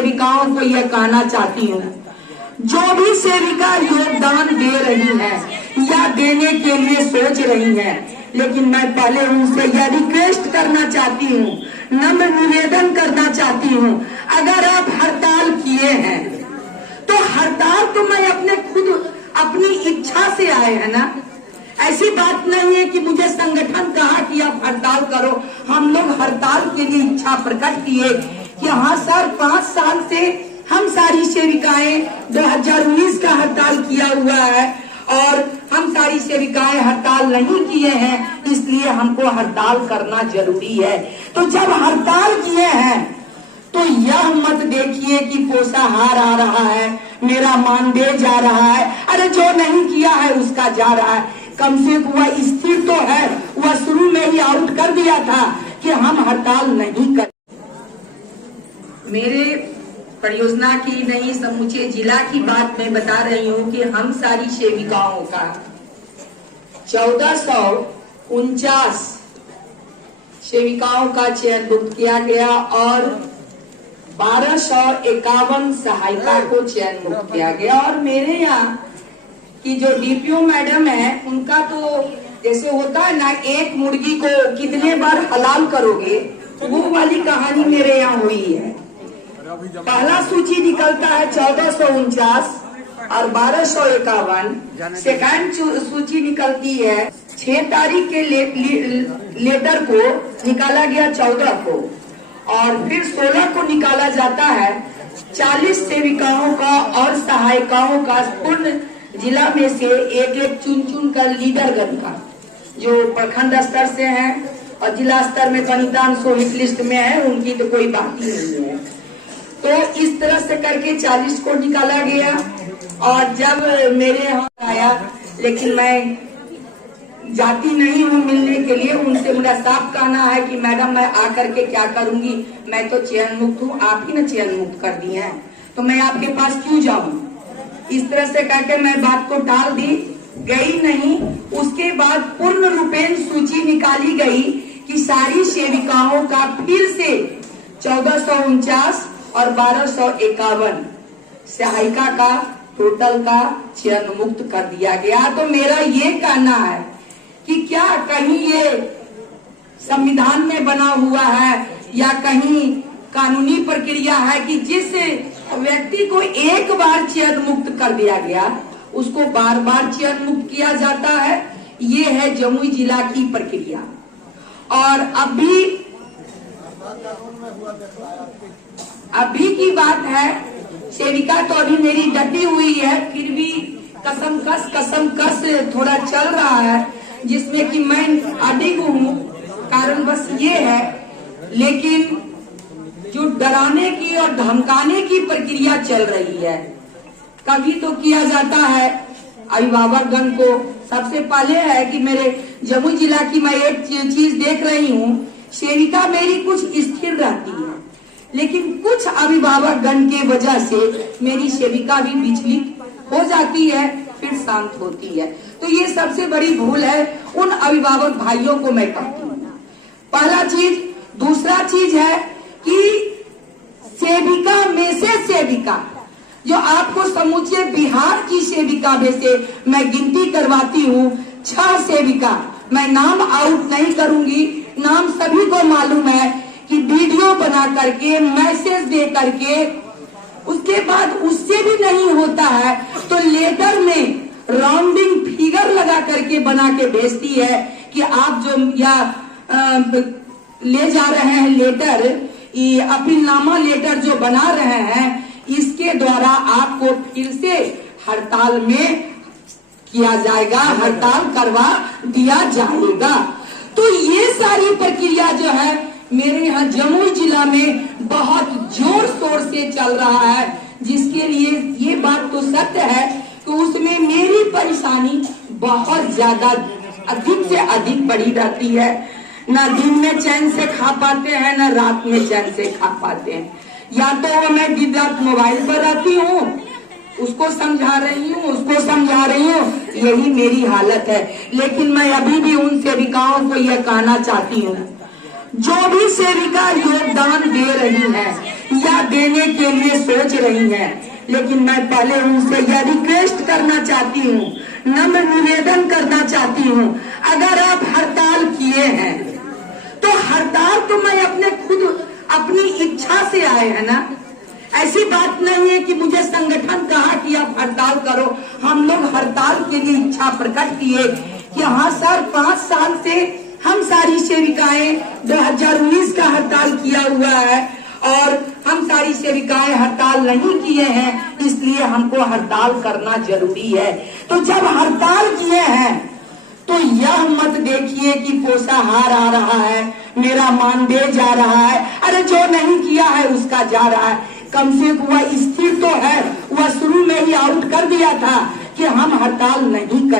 सेविकाओं को यह कहना चाहती हूँ, जो भी सेविका योगदान दे रही है या देने के लिए सोच रही है, लेकिन मैं पहले उनसे यह रिक्वेस्ट करना चाहती हूँ, नम्र निवेदन करना चाहती हूँ, अगर आप हड़ताल किए हैं तो हड़ताल तो मैं अपनी इच्छा से आए हैं ना। ऐसी बात नहीं है कि मुझे संगठन कहा कि आप हड़ताल करो। हम लोग हड़ताल के लिए इच्छा प्रकट किए कि हाँ सर, 5 साल से हम सारी सेविकाएं 2019 का हड़ताल किया हुआ है और हम सारी सेविकाएं हड़ताल नहीं किए हैं, इसलिए हमको हड़ताल करना जरूरी है। तो जब हड़ताल किए हैं तो यह मत देखिए कि पोषाहार आ रहा है, मेरा मानदेय जा रहा है। अरे जो नहीं किया है उसका जा रहा है। कम से कम वह स्थिर तो है, वह शुरू में ही आउट कर दिया था कि हम हड़ताल नहीं कर। मेरे परियोजना की नहीं, समूचे जिला की बात मैं बता रही हूँ कि हम सारी सेविकाओं का 1449 सेविकाओं का चयन मुक्त किया गया और 1251 सहायिका को चयन मुक्त किया गया। और मेरे यहाँ की जो डीपीओ मैडम है, उनका तो जैसे होता है ना, एक मुर्गी को कितने बार हलाल करोगे, वो वाली कहानी मेरे यहाँ हुई है। पहला सूची निकलता है 1449 और 1251, सेकंड सूची निकलती है 6 तारीख के लेटर को निकाला गया 14 को, और फिर 16 को निकाला जाता है 40 सेविकाओं का और सहायिकाओं का पूर्ण जिला में से एक चुन कर लीडरगण का, जो प्रखंड स्तर से हैं और जिला स्तर में गणितांश हिट लिस्ट में है, उनकी तो कोई बात ही नहीं है। तो इस तरह से करके 40 को निकाला गया। और जब मेरे यहाँ आया, लेकिन मैं जाती नहीं हूँ मिलने के लिए, उनसे मेरा साफ कहना है कि मैडम मैं आकर के क्या करूंगी, मैं तो चयन मुक्त हूँ, आप ही ना चयन मुक्त कर दी हैं, तो मैं आपके पास क्यों जाऊँ। इस तरह से करके मैं बात को टाल दी, गई नहीं। उसके बाद पूर्ण रूपेण सूची निकाली गई कि सारी सेविकाओं का फिर से 1449 और 1251 सहायिका का टोटल का चयन मुक्त कर दिया गया। तो मेरा ये कहना है कि क्या कहीं ये संविधान में बना हुआ है या कहीं कानूनी प्रक्रिया है कि जिस व्यक्ति को एक बार चयन मुक्त कर दिया गया उसको बार बार चयन मुक्त किया जाता है। ये है जमुई जिला की प्रक्रिया। और अभी की बात है, सेविका तो अभी मेरी डटी हुई है, फिर भी कसम कस थोड़ा चल रहा है, जिसमें कि मैं अडिग हूँ। कारण बस ये है, लेकिन जो डराने की और धमकाने की प्रक्रिया चल रही है, कभी तो किया जाता है अभिभावकगण को। सबसे पहले है कि मेरे जमुई जिला की मैं एक चीज देख रही हूँ, सेविका मेरी कुछ स्थिर रहती है, लेकिन कुछ अभिभावकगण के वजह से मेरी सेविका भी विचलित हो जाती है, फिर शांत होती है। तो ये सबसे बड़ी भूल है, उन अभिभावक भाइयों को मैं कहती हूँ। पहला चीज। दूसरा चीज है कि सेविका में से सेविका, जो आपको समूचे बिहार की सेविका में से मैं गिनती करवाती हूँ 6 सेविका, मैं नाम आउट नहीं करूंगी, नाम सभी को मालूम है कि वीडियो बना करके, मैसेज दे करके, उसके बाद उससे भी नहीं होता है तो लेटर में राउंडिंग फिगर लगा करके बना के भेजती है कि आप जो ले जा रहे हैं लेटर, अपीलनामा लेटर जो बना रहे हैं, इसके द्वारा आपको फिर से हड़ताल में किया जाएगा, हड़ताल करवा दिया जाएगा। तो ये सारी प्रक्रिया जो है मेरे यहाँ जमुई जिला में बहुत जोर शोर से चल रहा है, जिसके लिए ये बात तो सत्य है कि उसमें मेरी परेशानी बहुत ज्यादा अधिक से अधिक बढ़ी रहती है। ना दिन में चैन से खा पाते हैं, ना रात में चैन से खा पाते हैं। या तो मैं दिन रात मोबाइल पर रहती हूँ, उसको समझा रही हूँ, यही मेरी हालत है। लेकिन मैं अभी भी उन सेविकाओं को यह कहना चाहती हूँ, जो भी सेविका योगदान दे रही है या देने के लिए सोच रही हैं, लेकिन मैं पहले उनसे यह रिक्वेस्ट करना चाहती हूँ, नम्र निवेदन करना चाहती हूँ, अगर आप हड़ताल किए हैं तो हड़ताल तो मैं अपनी इच्छा से आए हैं ना। ऐसी बात नहीं है कि मुझे संगठन कहा कि आप हड़ताल करो। हम लोग हड़ताल के लिए इच्छा प्रकट किए कि हाँ सर, 5 साल से हम सारी सेविकाएं 2019 का हड़ताल किया हुआ है और हम सारी सेविकाएं हड़ताल नहीं किए हैं, इसलिए हमको हड़ताल करना जरूरी है। तो जब हड़ताल किए हैं तो यह मत देखिए कि पोषाहार आ रहा है, मेरा मानदेय जा रहा है। अरे जो नहीं किया है उसका जा रहा है, कम से कम वह स्थिर तो है। वह शुरू में ही आउट कर दिया था कि हम हड़ताल नहीं कर